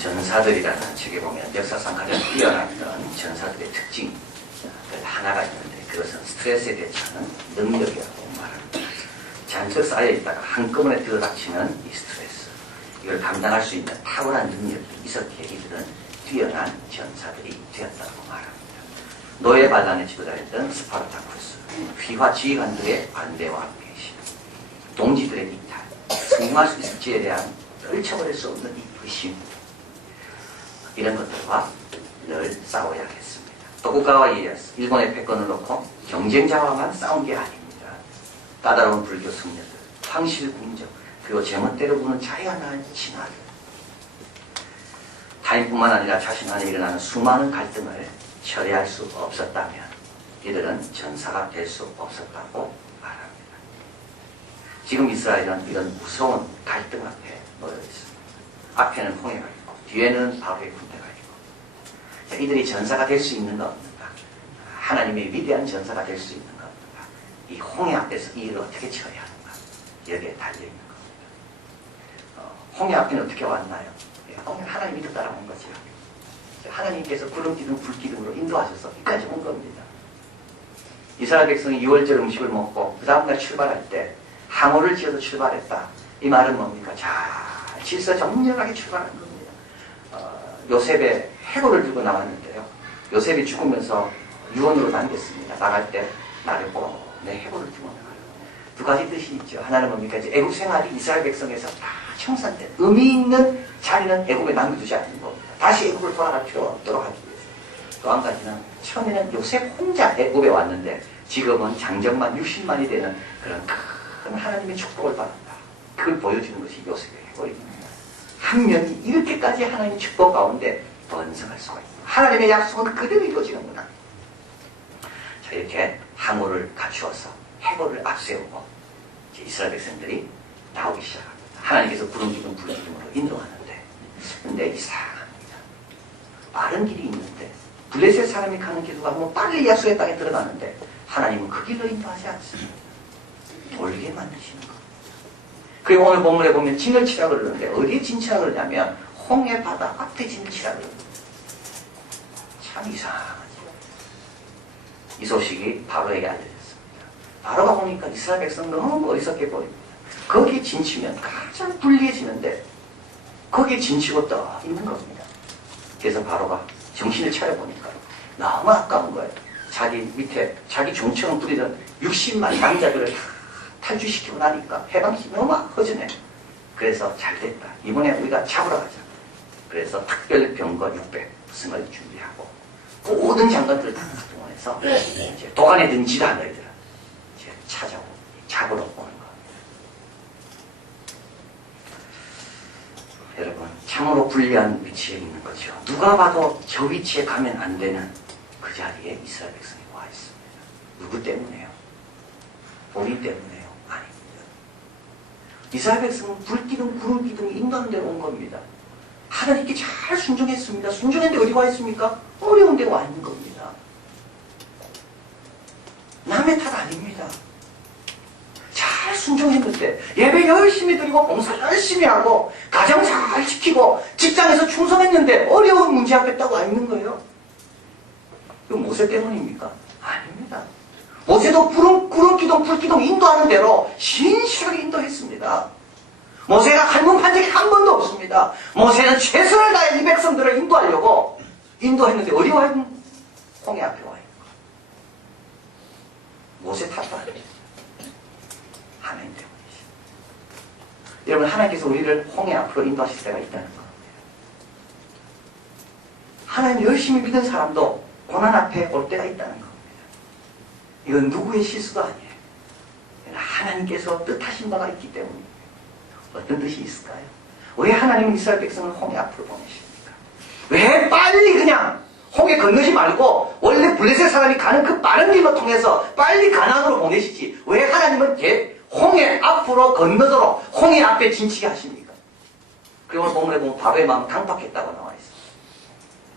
전사들이라는 책에 보면 역사상 가장 뛰어났던 전사들의 특징 하나가 있는데 그것은 스트레스에 대처하는 능력이라고 말합니다. 잔뜩 쌓여있다가 한꺼번에 들어닥치는 이 스트레스, 이걸 감당할 수 있는 탁월한 능력이 있었기에 이들은 뛰어난 전사들이 되었다고 말합니다. 노예 반란에 지도자였던 스파르타쿠스, 휘하 지휘관들의 반대와 배신, 동지들의 이탈, 승리할 수 있을지에 대한 떨쳐버릴 수 없는 이 의심, 이런 것들과 늘 싸워야겠습니다. 토쿠가와 이에야스, 일본의 패권을 놓고 경쟁자와만 싸운 게 아닙니다. 까다로운 불교 승려들, 황실 궁정, 그리고 제멋대로 부는 자기가 낳은 친아들, 타인뿐만 아니라 자신 안에 일어나는 수많은 갈등을 처리할 수 없었다면 이들은 전사가 될 수 없었다고 말합니다. 지금 이스라엘은 이런 무서운 갈등 앞에 놓여 있습니다. 앞에는 홍해가 있고 뒤에는 바로의 군대가 있고, 이들이 전사가 될 수 있는 가 없는가? 하나님의 위대한 전사가 될 수 있는 가 없는가? 이 홍해 앞에서 이 일을 어떻게 처리하는가? 여기에 달려있는 겁니다. 홍해 앞에는 어떻게 왔나요? 하나님이 또 따라온 거죠. 하나님께서 구름기둥 불기둥으로 인도하셔서 여기까지 온 겁니다. 이스라엘 백성이 6월절 음식을 먹고 그 다음날 출발할 때 항우를 지어서 출발했다. 이 말은 뭡니까? 잘 질서정연하게 출발한 겁니다. 요셉의 해골을 들고 나왔는데요. 요셉이 죽으면서 유언으로 남겼습니다. 나갈 때 나를 꼭 내 해골을 들고 나가라. 두 가지 뜻이 있죠. 하나는 뭡니까? 이제 애국 생활이 이스라엘 백성에서 다 청산된 의미 있는 자리는 애국에 남겨두지 않는 겁니다. 다시 애국을 돌아갈 필요가 없도록 하기 위해서. 또 한 가지는 처음에는 요셉 혼자 애국에 왔는데 지금은 장정만 60만이 되는 그런 큰 하나님의 축복을 받았다. 그걸 보여주는 것이 요셉의 해골입니다. 한 명이 이렇게까지 하나님의 축복 가운데 번성할 수가 있습니다. 하나님의 약속은 그대로 이루어지는구나. 자, 이렇게 항우를 갖추어서 해골을 앞세우고 이스라엘 백성들이 나오기 시작합니다. 하나님께서 구름기둥 불기둥으로 인도하는데, 근데 이상합니다. 빠른 길이 있는데 블레셋 사람이 가는 길로가 뭐 빨리 약속의 땅에 들어가는데 하나님은 그 길로 인도하지 않습니다. 돌게 만드시는 겁니다. 그리고 오늘 본문에 보면 진을 치라 그러는데 어디에 진 치라 그러냐면 홍해 바다 앞에 진을 치라 그럽니다. 참 이상하죠. 이 소식이 바로에게 알려졌습니다. 바로가 보니까 이스라엘 백성 너무 어리석게 보입니다. 거기에 진치면 가장 불리해지는데 거기에 진치고 떠 있는 겁니다. 그래서 바로가 정신을 차려보니까 너무 아까운 거예요. 자기 밑에 자기 종처럼 부리던 60만 남자들을 다 탈주시키고 나니까 해방 힘이 너무 허전해. 그래서 잘됐다. 이번에 우리가 잡으러 가자. 그래서 특별병거 600승을 준비하고 모든 장관들을 다 동원해서 이제 도간에 든 지다 너희들은 이제 찾아오고 잡으러 오는 겁니다. 여러분, 참으로 불리한 위치에 있는 거죠. 누가 봐도 저 위치에 가면 안 되는 그 자리에 이스라엘 백성이 와 있습니다. 누구 때문에요? 본인 때문에요? 아닙니다. 이스라엘 백성은 불기둥, 구름기둥이 인도하는 데로 온 겁니다. 하나님께 잘 순종했습니다. 순종했는데 어디 와 있습니까? 어려운 데 와 있는 겁니다. 남의 탓 아닙니다. 잘 순종했는데 예배 열심히 드리고 봉사 열심히 하고 가정 잘 지키고 직장에서 충성했는데 어려운 문제 앞에 딱 와 있는 거예요. 이거 모세 때문입니까? 아닙니다. 모세도 구름기둥 불기둥 인도하는 대로 신실하게 인도했습니다. 모세가 할멈한 적이 한 번도 없습니다. 모세는 최선을 다해 이 백성들을 인도하려고 인도했는데 어디 와 있는? 홍해 앞에 와 있는 거예요. 모세 탓도 아닙니다. 하나님 때문이죠. 여러분, 하나님께서 우리를 홍해 앞으로 인도하실 때가 있다는 겁니다. 하나님 열심히 믿은 사람도 고난 앞에 올 때가 있다는 겁니다. 이건 누구의 실수도 아니에요. 하나님께서 뜻하신 바가 있기 때문입니다. 어떤 뜻이 있을까요? 왜 하나님은 이스라엘 백성을 홍해 앞으로 보내십니까? 왜 빨리 그냥 홍해 건너지 말고 원래 블레셋 사람이 가는 그 빠른 길로 통해서 빨리 가나안으로 보내시지 왜 하나님은 홍해 앞으로 건너도록 홍해 앞에 진치게 하십니까? 그리고 오늘 본문에 보면 바로의 마음은 강팍했다고 나와 있습니다.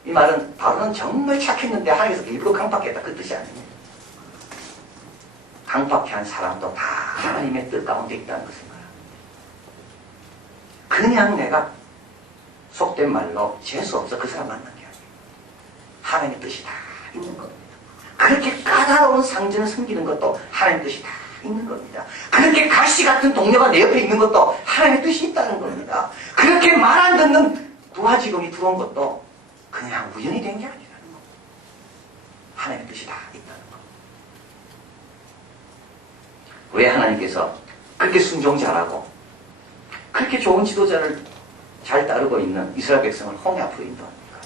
이 말은 바로는 정말 착했는데 하나님께서 일부러 강팍했다 그 뜻이 아닙니다. 강팍해 한 사람도 다 하나님의 뜻 가운데 있다는 것을 말합니다. 그냥 내가 속된 말로 재수없어 그 사람 만난 게 아니에요. 하나님의 뜻이 다 있는 겁니다. 그렇게 까다로운 상전을 섬기는 것도 하나님의 뜻이 다 있는 겁니다. 그렇게 가시 같은 동료가 내 옆에 있는 것도 하나님의 뜻이 있다는 겁니다. 그렇게 말 안 듣는 부하직원이 들어온 것도 그냥 우연히 된 게 아니라는 겁니다. 하나님의 뜻이 다 있다는 겁니다. 왜 하나님께서 그렇게 순종 잘하고 그렇게 좋은 지도자를 잘 따르고 있는 이스라엘 백성을 홍해 앞으로 인도합니까?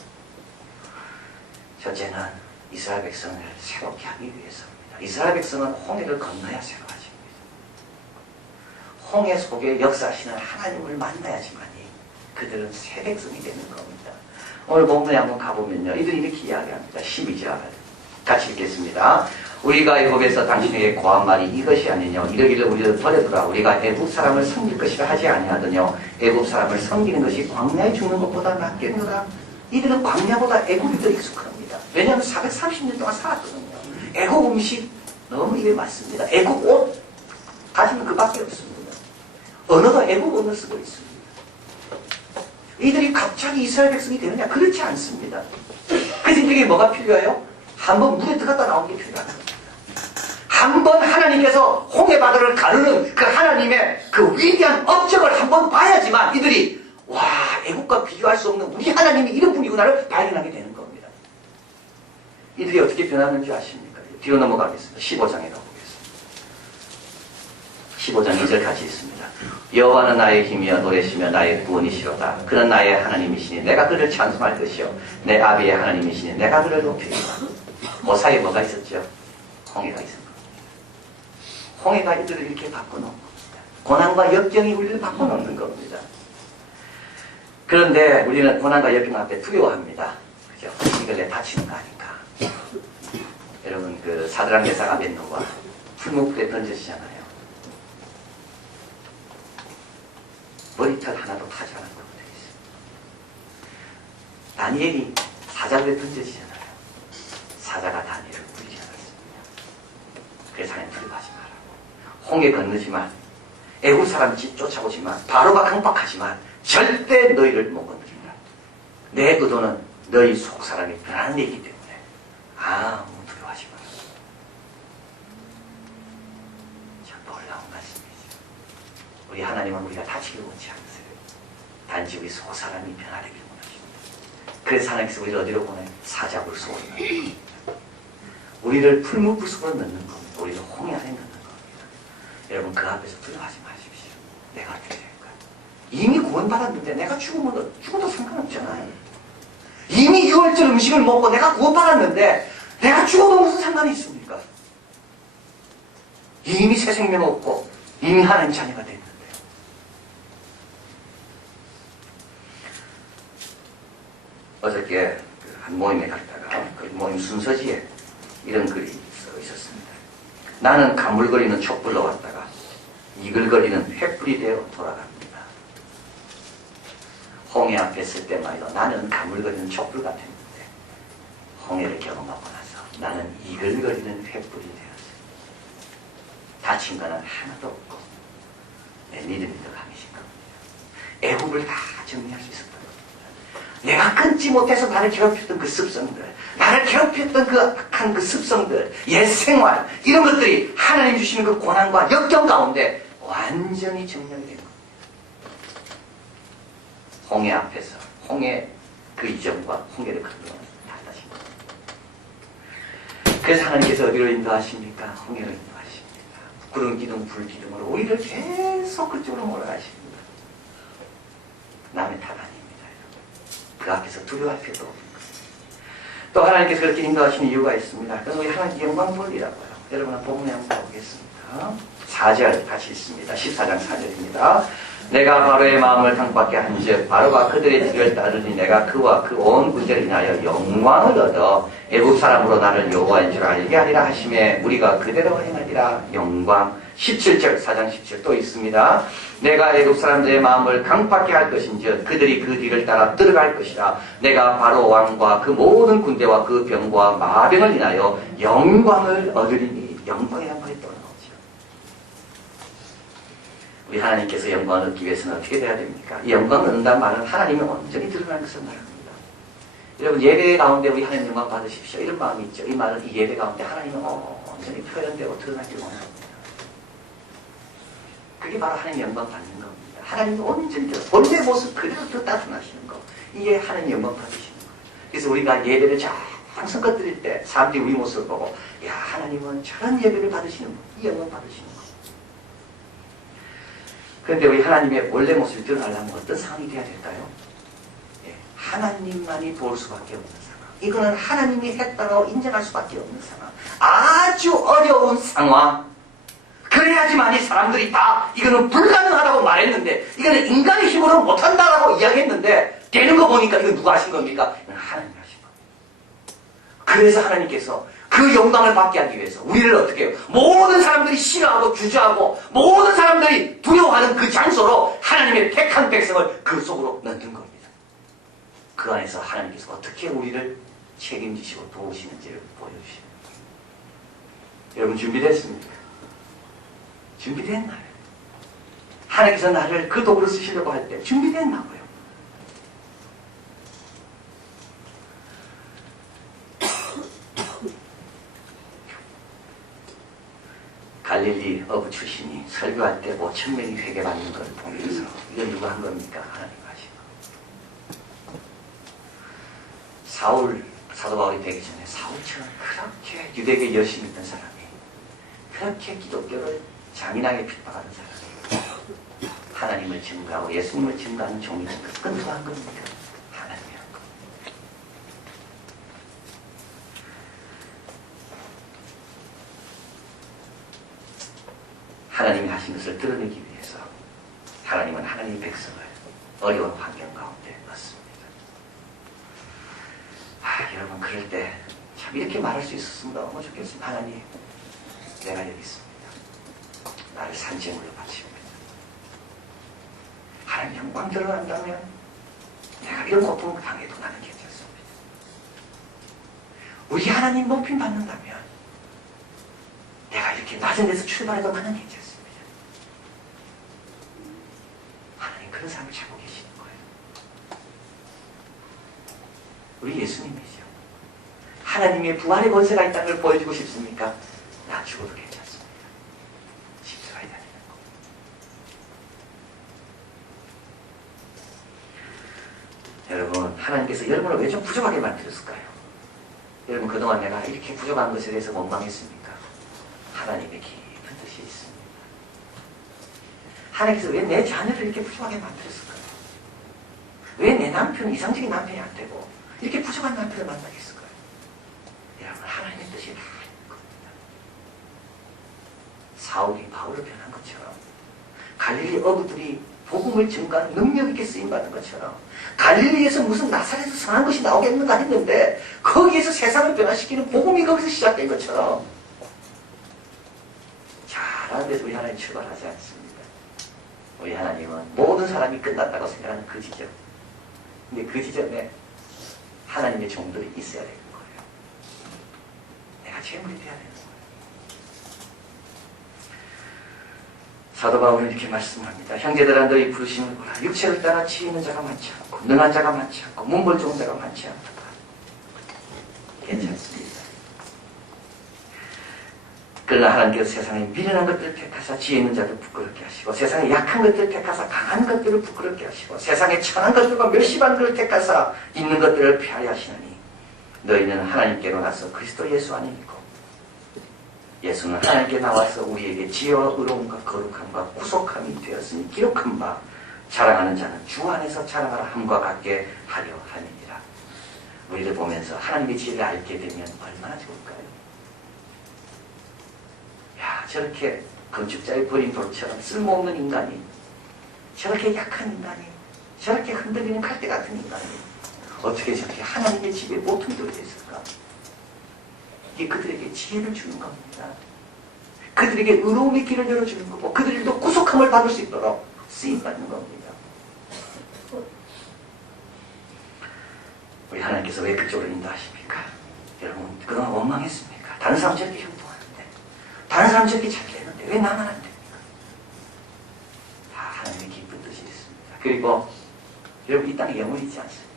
첫째는 이스라엘 백성을 새롭게 하기 위해서입니다. 이스라엘 백성은 홍해를 건너야 새로워집니다. 홍해 속에 역사하시는 하나님을 만나야지만이 그들은 새 백성이 되는 겁니다. 오늘 본문에 한번 가보면요. 이들이 이렇게 이야기합니다. 12절 같이 읽겠습니다. 우리가 애굽에서 당신에게 고한 말이 이것이 아니뇨. 이러기를 우리를 버려두라. 우리가 애굽 사람을 섬길 것이라 하지 아니하더뇨. 애굽 사람을 섬기는 것이 광야에 죽는 것보다 낫겠노라. 이들은 광야보다 애굽이 더 익숙합니다. 왜냐하면 430년 동안 살았거든요. 애굽 음식 너무 입에 맞습니다. 애굽 옷 가지는 그밖에 없습니다. 언어도 애굽 언어 쓰고 있습니다. 이들이 갑자기 이스라엘 백성이 되느냐? 그렇지 않습니다. 그래서 이들에게 뭐가 필요해요? 한번 물에 들어갔다 나오는 게 필요한 겁니다. 한번 하나님께서 홍해바다를 가르는 그 하나님의 그 위대한 업적을 한번 봐야지만 이들이 와, 애국과 비교할 수 없는 우리 하나님이 이런 분이구나를 발견하게 되는 겁니다. 이들이 어떻게 변하는지 아십니까? 뒤로 넘어가겠습니다. 15장에 가보겠습니다. 15장 2절 같이 있습니다. 여호와는 나의 힘이여 노래시며 나의 구원이시로다. 그는 나의 하나님이시니 내가 그를 찬송할 것이요 내 아비의 하나님이시니 내가 그를 높이리라. 그 사이에 뭐가 있었죠? 홍해가 있었습니다. 홍해가 이들을 이렇게 바꿔놓은 겁니다. 고난과 역경이 우리를 바꿔놓는 겁니다. 그런데 우리는 고난과 역경 앞에 두려워합니다. 그죠? 이걸 내 다치는 거 아닌가. 여러분, 그 사드락 메삭 아벳노가 풀무불에 던져지잖아요. 머리털 하나도 타지 않은 걸로 되어 있습니다. 다니엘이 사자들에 던져지잖아요. 사자가 다니엘을 물리지 않았습니다. 그래서 하나님 두려워하지 마라. 홍해 건너지만 애국 사람 집 쫓아오지만 바로가 강박하지만 절대 너희를 못 건드린다. 내 의도는 너희 속 사람이 변하는 데 있기 때문에 아무 두려워하지 마라. 참 놀라운 말씀이죠. 우리 하나님은 우리가 다치길 원치 않으세요. 단지 우리 속 사람이 변화되길 원하십니다. 그래서 하나님께서 우리를 어디로 보내요? 사자굴 속으로 넣는 겁니다. 우리를 풀무불 속으로 넣는 겁니다. 우리를 홍해 안에 넣는 겁니다. 여러분, 그 앞에서 두려워하지 마십시오. 내가 어떻게 될까? 이미 구원받았는데 내가 죽어도 상관없잖아요. 이미 6월절 음식을 먹고 내가 구원받았는데 내가 죽어도 무슨 상관이 있습니까? 이미 새 생명 얻고 이미 하나님 자녀가 됐는데. 어저께 한 모임에 갔다가 그 모임 순서지에 이런 글이 써 있었습니다. 나는 가물거리는 촛불로 왔다가 이글거리는 횃불이 되어 돌아갑니다. 홍해 앞에 설 때만이도 나는 가물거리는 촛불 같았는데 홍해를 경험하고 나서 나는 이글거리는 횃불이 되었습니다. 다친 거는 하나도 없고 내 믿음이 더 강해진 겁니다. 애국을 다 정리할 수 있었던 겁니다. 내가 끊지 못해서 나를 괴롭혔던 그 습성들, 나를 괴롭혔던 그 악한 그 습성들, 옛 생활, 이런 것들이 하나님 주시는 그 고난과 역경 가운데 완전히 정렬이 된 겁니다. 홍해 앞에서, 홍해 그 이전과 홍해를 건너는 달라진 겁니다. 그래서 하나님께서 어디로 인도하십니까? 홍해로 인도하십니다. 구름 기둥, 불 기둥으로 우리를 계속 그쪽으로 몰아가십니다. 남의 탓 아닙니다. 그 앞에서 두려워할 필요도 없는 것입니다. 또 하나님께서 그렇게 인도하시는 이유가 있습니다. 그래서 우리 하나님께 영광 돌리라고요. 여러분 본문에 한번 보겠습니다. 4절 같이 있습니다. 14장 4절입니다. 내가 바로의 마음을 당받게 한즉 바로가 그들의 뒤를 따르니 내가 그와 그 온 군대를 인하여 영광을 얻어 애국 사람으로 나를 여호와인 줄 알게 하리라 하심에 우리가 그대로 행하리라. 영광. 17절 4장 17 또 있습니다. 내가 애국 사람들의 마음을 강팍게 할 것인즉 그들이 그 뒤를 따라 들어갈 것이라. 내가 바로 왕과 그 모든 군대와 그 병과 마병을 인하여 영광을 얻으리니. 영광이란 말이 또 나오죠. 우리 하나님께서 영광을 얻기 위해서는 어떻게 돼야 됩니까? 이 영광을 얻는다는 말은 하나님이 온전히 드러나는 것을 말합니다. 여러분 예배 가운데 우리 하나님 영광 받으십시오. 이런 마음이 있죠. 이 말은 이 예배 가운데 하나님은 온전히 표현되고 드러나기를 원합니다. 그게 바로 하나님 영광 받는 겁니다. 하나님이 온전히 본래 모습 그대로 나타나시는 거. 이게 하나님 영광 받으시는 거예요. 그래서 우리가 예배를 정성껏 드릴 때 사람들이 우리 모습을 보고 야 하나님은 저런 예배를 받으시는 분, 이 영광 받으시는 거. 그런데 우리 하나님의 원래 모습이 드러나려면 어떤 상황이 돼야 될까요? 예, 하나님만이 볼 수밖에 없는 상황. 이거는 하나님이 했다고 인정할 수밖에 없는 상황. 아주 어려운 상황. 그래야지만이 사람들이 다 이거는 불가능하다고 말했는데 이거는 인간의 힘으로 못한다라고 이야기했는데 되는 거 보니까 이건 누가 하신 겁니까? 이건 하나님이 하신 겁니다. 그래서 하나님께서 그 영광을 받게 하기 위해서 우리를 어떻게 해요? 모든 사람들이 싫어하고 주저하고 모든 사람들이 두려워하는 그 장소로 하나님의 택한 백성을 그 속으로 넣는 겁니다. 그 안에서 하나님께서 어떻게 우리를 책임지시고 도우시는지를 보여주시는 거예요. 여러분 준비됐습니까? 준비됐나요? 하나님께서 나를 그 도구로 쓰시려고 할 때 준비됐나고요? 갈릴리 어부 출신이 설교할 때 5,000명이 회개받는 걸 보면서 이건 누가 한 겁니까? 하나님 하신 거. 사도 바울이 되기 전에 사울처럼 그렇게 유대교에 열심히 있던 사람이 그렇게 기독교를 잔인하게 핍박하는 사람이 하나님을 증거하고 예수님을 증거하는 종이 그건 누가 한 겁니까? 하나님이 한 겁니다. 하나님이 하신 것을 드러내기 위해서 하나님은 하나님의 백성을 어려운 환경 가운데 넣습니다. 여러분 그럴 때 참 이렇게 말할 수 있었으면 너무 좋겠습니다. 하나님 내가 여기 있습니다. 나를 산재물로 바칩니다. 하나님 영광 드러난다면 내가 이런 고통을 당해도 나는 괜찮습니다. 우리 하나님 높임 받는다면 내가 이렇게 낮은 데서 출발해도 나는 괜찮습니다. 하나님 그런 삶을 찾고 계시는 거예요. 우리 예수님이죠. 하나님의 부활의 권세가 있다는 걸 보여주고 싶습니까? 나 죽어도 괜찮습니다. 십자가에 달리는 거. 여러분 하나님께서 여러분을 왜 좀 부족하게 만들었을까요? 여러분 그동안 내가 이렇게 부족한 것에 대해서 원망했습니까? 하나님의 깊은 뜻이 있습니다. 하나님께서 왜 내 자녀를 이렇게 부족하게 만들었을까요? 왜 내 남편이 이상적인 남편이 안 되고 이렇게 부족한 남편을 만나겠을까요? 여러분 하나님의 뜻이 다 있는 겁니다. 사울이 바울을 변한 것처럼 갈릴리 어부들이 복음을 증거하는 능력 있게 쓰임받는 것처럼 갈릴리에서 무슨 나사렛에서 선한 것이 나오겠는가 했는데 거기에서 세상을 변화시키는 복음이 거기서 시작된 것처럼 잘하는데도 우리 하나님 출발하지 않습니다. 우리 하나님은 모든 사람이 끝났다고 생각하는 그 지점, 근데 그 지점에 하나님의 종들이 있어야 되는 거예요. 내가 재물이 돼야 되는 거예요. 사도 바울은 이렇게 말씀합니다. 형제들아 너희 부르심을 보라. 육체를 따라 치이는 자가 많지 않고 능한 자가 많지 않고 문벌 좋은 자가 많지 않다. 괜찮습니다. 그러나 하나님께서 세상에 미련한 것들을 택하사 지혜 있는 자를 부끄럽게 하시고 세상에 약한 것들을 택하사 강한 것들을 부끄럽게 하시고 세상에 천한 것들과 멸시받는 것을 택하사 있는 것들을 폐하려 하시나니 너희는 하나님께로 나서 그리스도 예수 안이니고 예수는 하나님께 나와서 우리에게 지혜와 의로움과 거룩함과 구속함이 되었으니 기록한 바 자랑하는 자는 주 안에서 자랑하라 함과 같게 하려 함이니라. 우리를 보면서 하나님의 지혜를 알게 되면 얼마나 좋을까요? 야, 저렇게 건축자의 버린 돌처럼 쓸모없는 인간이, 저렇게 약한 인간이, 저렇게 흔들리는 갈대 같은 인간이 어떻게 저렇게 하나님의 지혜에 못 흔들려 있을까? 이게 그들에게 지혜를 주는 겁니다. 그들에게 의로움의 길을 열어주는 거고 그들도 구속함을 받을 수 있도록 쓰임받는 겁니다. 우리 하나님께서 왜 그쪽으로 인도하십니까? 여러분 그동안 원망했습니까? 다른 사람 저렇게 형통하는데 다른 사람 저렇게 잘 되는데 왜 나만 안 됩니까? 그리고 여러분 이 땅에 영혼이 있지 않습니다.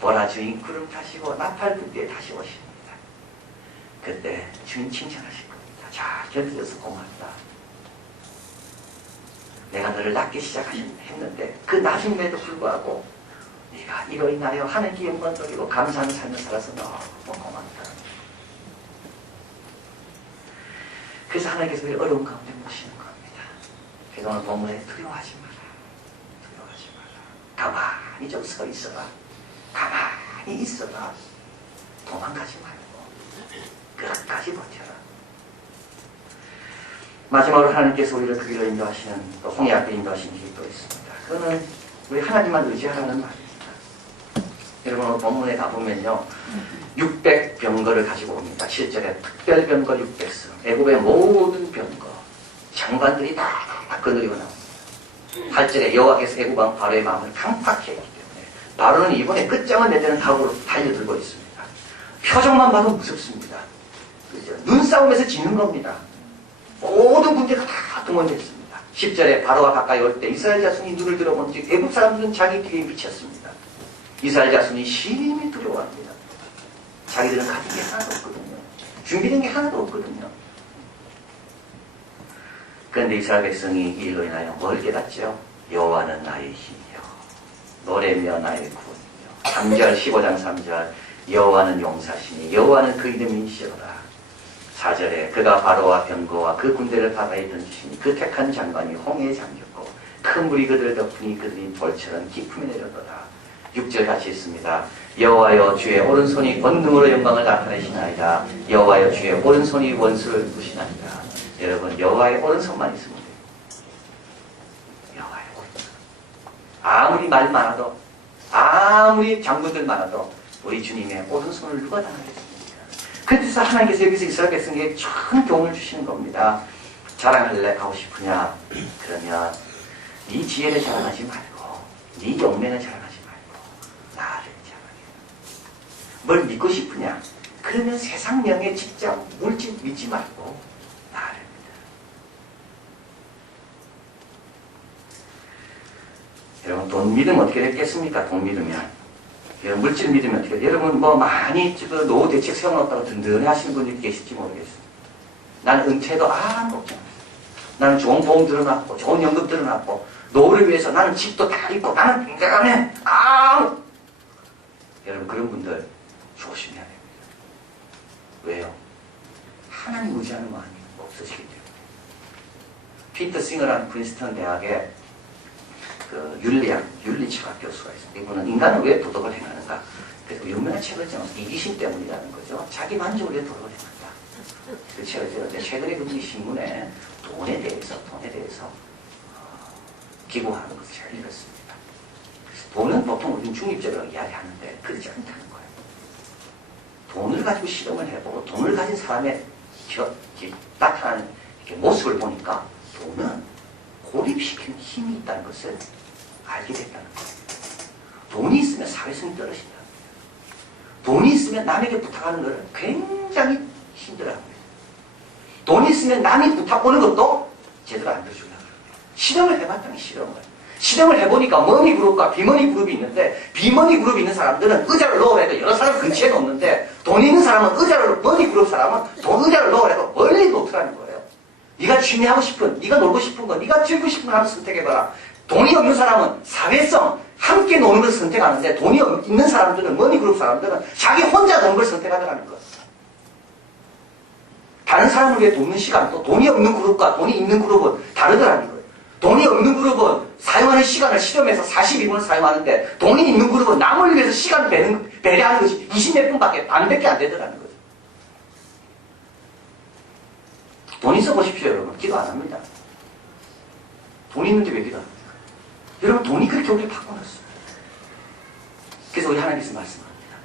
보라 주인 구름 타시고 나팔 불 때 다시 오십니다. 그때 주인 칭찬하실 겁니다. 잘 견뎌줘서 고맙다. 내가 너를 낳기 시작했는데 그 나중에도 불구하고 네가 이로 인하여 하나님께 영광 돌리고 감사하는 삶을 살아서 너무 고맙다. 그래서 하나님께서 우리 어려운 가운데 모시는 겁니다. 그래서 오늘 본문에 두려워하지 마라. 두려워하지 마라. 가만히 좀 서 있어라. 가만히 있어라. 도망가지 말고 끝까지 버텨라. 마지막으로 하나님께서 우리를 그 길로 인도하시는 또 홍해 앞에 인도하시는 길이 또 있습니다. 그거는 우리 하나님만 의지하라는 말입니다. 여러분 오늘 본문에 가보면요 600병거를 가지고 옵니다. 7절에 특별병거 600성 애굽의 모든 병거 장관들이 다 거느리고 나옵니다. 8절에 여호와께서 애굽 왕 바로의 마음을 강팍해 했기 때문에 바로는 이번에 끝장을 내자는 각오로 달려들고 있습니다. 표정만 봐도 무섭습니다. 그죠? 눈싸움에서 지는 겁니다. 모든 군대가 다 동원됐습니다. 10절에 바로가 가까이 올 때 이스라엘 자손이 눈을 들어본 즉 애굽 사람들은 자기 뒤에 미쳤습니다. 이스라엘 자손이 심히 두려워합니다. 자기들은 가진 게 하나도 없거든요. 준비된 게 하나도 없거든요. 그런데 이스라엘 백성이 이 일로 인하여 뭘 깨닫죠? 여호와는 나의 힘이요 노래며 나의 구원이요 3절 15장 3절 여호와는 용사시니 여호와는 그 이름이시오라. 4절에 그가 바로와 병거와 그 군대를 바다에 던지시니 그 택한 장관이 홍해에 잠겼고 큰 물이 그들을 덮으니 그들이 돌처럼 깊음에 내려더라. 6절 같이 있습니다. 여호와여 주의 오른손이 권능으로 영광을 나타내시나이다. 여호와여 주의 오른손이 원수를 부시나이다. 여러분 여호와의 오른손만 있으면 돼요. 여호와의 오른손. 아무리 말 많아도 아무리 장군들 많아도 우리 주님의 오른손을 누가 당하겠습니까? 그래서 하나님께서 여기서 이스라엘 백성에게 큰 교훈을 주시는 겁니다. 자랑할래 하고 싶으냐? 그러면 네 지혜를 자랑하지 말고 네 용맹을 자랑하지 말고 나를 자랑해. 뭘 믿고 싶으냐? 그러면 세상 명예, 직장, 물질 믿지 말고 나를 믿어. 여러분 돈 믿으면 어떻게 됐겠습니까? 돈 믿으면 여러분 물질 믿으면 어떻게 돼요? 여러분 뭐 많이 노후 대책 세워놓았다고 든든해 하시는 분들이 계실지 모르겠어요. 나는 은퇴도 아무 걱정 없어요. 나는 좋은 보험 들어놨고 좋은 연금 들어놨고 노후를 위해서 나는 집도 다 있고 나는 굉장해. 여러분 그런 분들 조심해야 됩니다. 왜요? 하나님 의지하는 마음이 없으시기 때문에. 피터 싱어라는 프린스턴 대학의 그 윤리철학 교수가 있습니다. 이분은 인간은 왜 도덕을 행하는가? 그래서 유명한 책을 써서 이기심 때문이라는 거죠. 자기 만족을 위해 도덕을 행한다. 그 책을 쓰는데 최근에 그분이 신문에 돈에 대해서 기고하는 것을 제가 읽었습니다. 그래서 돈은 보통 우리는 중립적으로 이야기하는데 그렇지 않다는 거예요. 돈을 가지고 실험을 해보고 돈을 가진 사람의 나타나는 모습을 보니까 돈은 고립시키는 힘이 있다는 것을 알게 됐다는 거예요. 돈이 있으면 사회성이 떨어진다. 돈이 있으면 남에게 부탁하는 것을 굉장히 힘들어합니다. 돈이 있으면 남이 부탁 오는 것도 제대로 안 들어준다. 실험을 해봤다는 실험을 해보니까 머니 그룹과 비머니 그룹이 있는데 비머니 그룹이 있는 사람들은 의자를 넣으래도 여러 사람 근처에 놓는데 돈 있는 사람은 머니 그룹 사람은 의자를 넣으래도 멀리 놓더라는 거예요. 네가 취미하고 싶은, 네가 놀고 싶은 거, 네가 즐기고 싶은 거 한번 선택해봐라. 돈이 없는 사람은 사회성, 함께 노는 걸 선택하는데 돈이 있는 사람들은, 머니그룹 사람들은 자기 혼자 노는 걸 선택하더라는 거예요. 다른 사람을 위해 돕는 시간도 돈이 없는 그룹과 돈이 있는 그룹은 다르더라는 거예요. 돈이 없는 그룹은 사용하는 시간을 실험해서 42분을 사용하는데 돈이 있는 그룹은 남을 위해서 시간을 배려하는 것이 20몇 분밖에, 반밖에 안 되더라는 거예요. 돈 있어 보십시오, 여러분. 기도 안 합니다. 돈 있는데 왜 기도 안 합니까? 여러분, 돈이 그렇게 우리를 바꿔놨어요. 그래서 우리 하나님께서 말씀합니다.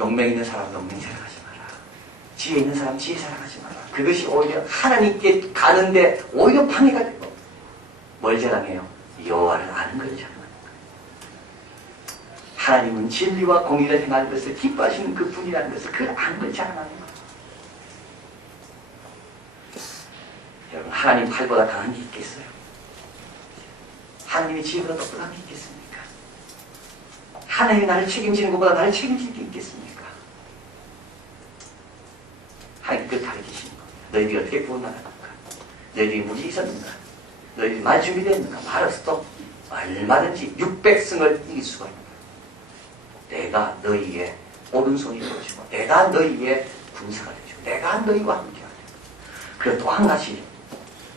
용맹 있는 사람, 용맹 자랑하지 마라. 지혜 있는 사람, 지혜 자랑하지 마라. 그것이 오히려 하나님께 가는데 오히려 방해가 되고. 뭘 자랑해요? 여호와를 아는 걸 자랑하는 거예요. 하나님은 진리와 공의를 행하는 것을 기뻐하시는 그 분이라는 것을 그 아는 걸 자랑하는 거예요. 여러분, 하나님 팔보다 강한 게 있겠어요? 하나님의 지혜보다 똑똑한 게 있겠습니까? 하나님이 나를 책임지는 것보다 나를 책임질 게 있겠습니까? 하나님 그걸 가르치시는 겁니다. 너희들이 어떻게 구원받았는가? 너희들이 무지 있었는가? 너희들이 말 준비됐는가? 말없어도 얼마든지 600승을 이길 수가 있는 거예요. 내가 너희의 오른손이 되어주고 내가 너희의 군사가 되어주고 내가 너희와 함께하리라. 그리고 또 한 가지,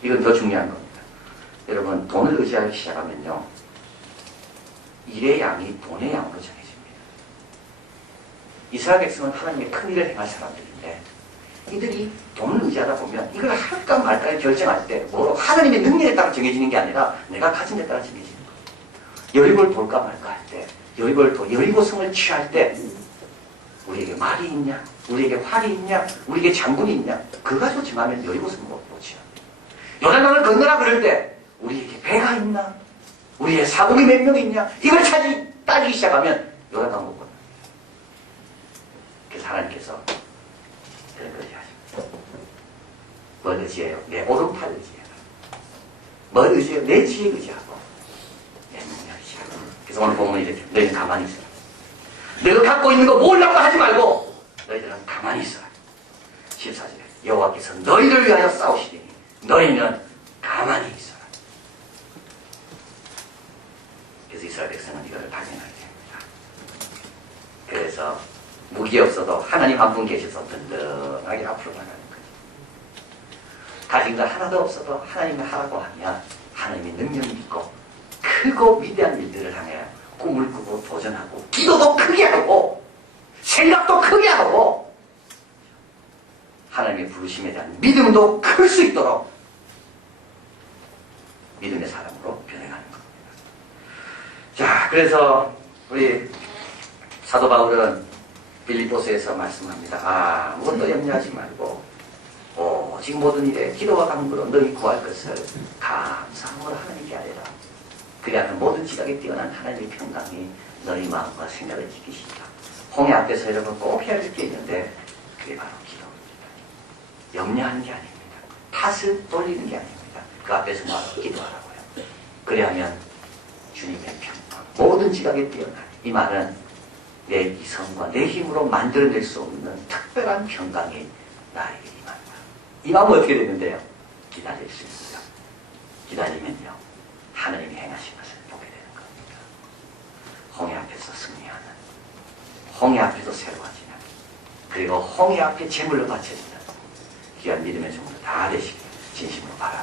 이건 더 중요한 겁니다. 여러분, 돈을 의지하기 시작하면요, 일의 양이 돈의 양으로 정해집니다. 이스라엘 백성은 하나님의 큰 일을 행할 사람들인데 이들이 돈을 의지하다 보면 이걸 할까 말까 결정할 때 뭐로 하나님의 능력에 따라 정해지는 게 아니라 내가 가진 데 따라 정해지는 거예요. 여리고를 돌까 말까 할 때, 여리고성을 취할 때 우리에게 말이 있냐, 우리에게 활이 있냐, 우리에게 장군이 있냐, 그거 가지고 정하면 여리고성을 못 취합니다. 요단강을 건너라 그럴 때 우리에게 배가 있나, 우리의 사복이 몇 명 있냐, 이걸 따지기 시작하면 요단강 못 건너요. 그래서 하나님께서 그런 걸 의지하십니다. 뭘 의지해요? 내 오른팔 의지해라. 뭘 의지해요? 내 지혜 의지하고 내 능력 의지하고. 그래서 오늘 본문이 이렇게, 너희는 가만히 있어라. 너희가 갖고 있는 거 모으려고 하지 말고 너희들은 가만히 있어라. 14절에 여호와께서 너희를 위하여 싸우시리니 너희는 가만히 있어라. 그래서 이스라엘 백성은 이것을 발견하게 됩니다. 그래서 무기 없어도 하나님 한 분 계셔서 든든하게 앞으로 나가는 거죠. 가진 거 하나도 없어도 하나님이 하라고 하면 하나님의 능력이 있고 크고 위대한 일들을 향해 꿈을 꾸고 도전하고 기도도 크게 하고 생각도 크게 하고 하나님의 부르심에 대한 믿음도 클 수 있도록 믿음의 사람으로 변해가는 겁니다. 자, 그래서 우리 사도 바울은 빌립보서에서 말씀합니다. 아무것도 염려하지 말고 오직 모든 일에 기도와 간구로 너희 구할 것을 감사함으로 하나님께 아뢰라. 그리하면 모든 지각에 뛰어난 하나님의 평강이 너희 마음과 생각을 지키시리라. 홍해 앞에서 여러분 꼭 해야 될 게 있는데 그게 바로 기도입니다. 염려하는 게 아닙니다. 탓을 돌리는 게 아닙니다. 그 앞에서 나와서 기도하라고요. 그리하면 주님의 평강, 모든 지각에 뛰어난, 이 말은 내 이성과 내 힘으로 만들어낼 수 없는 특별한 평강이 나에게 임한다. 임하면 어떻게 되는데요? 기다릴 수 있어요. 기다리면요, 하나님이 행하신 것을 보게 되는 겁니다. 홍해 앞에서 승리하는, 홍해 앞에서 새로워지는, 그리고 홍해 앞에 제물로 바쳐지는 귀한 믿음의 종들 다 되시길 진심으로 바랍니다.